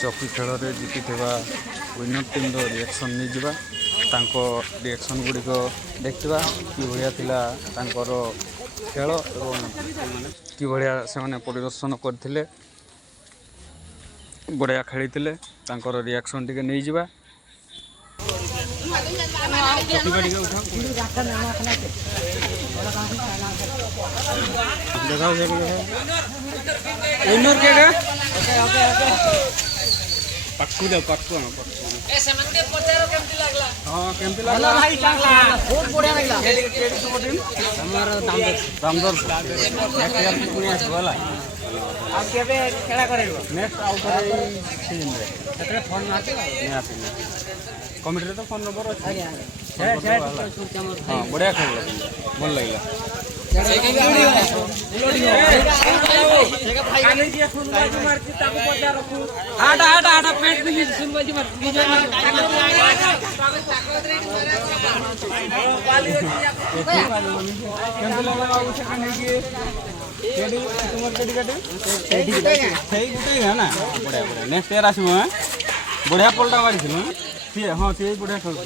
चकी खेल में जीति विनर टीम रिएक्शन नहीं जावा रिएक्शन गुड़िक देखा कि भाया थिला खेल एवं कि भाया से परिदर्शन करते बढ़िया खेली रिएक्शन टी नहीं जावा पक्कू दे पक्कू ए समंदे पचारो केमती लागला हां केमती लागला भाई लागला बहुत बढ़िया लागला केडी सब टीम हमर दामदर नेक्स्ट ईयर पुणे आसवाला अब केबे खेला करबो नेक्स्ट आउट सीजन रे एतरे फोन नाते निहाती कमिटी रे तो फोन नंबर अछि हां बढ़िया खेलला मन लागला पेट नेक्स्ट ईयर आस बढ़िया पलटा मारी हाँ सी बढ़िया खेल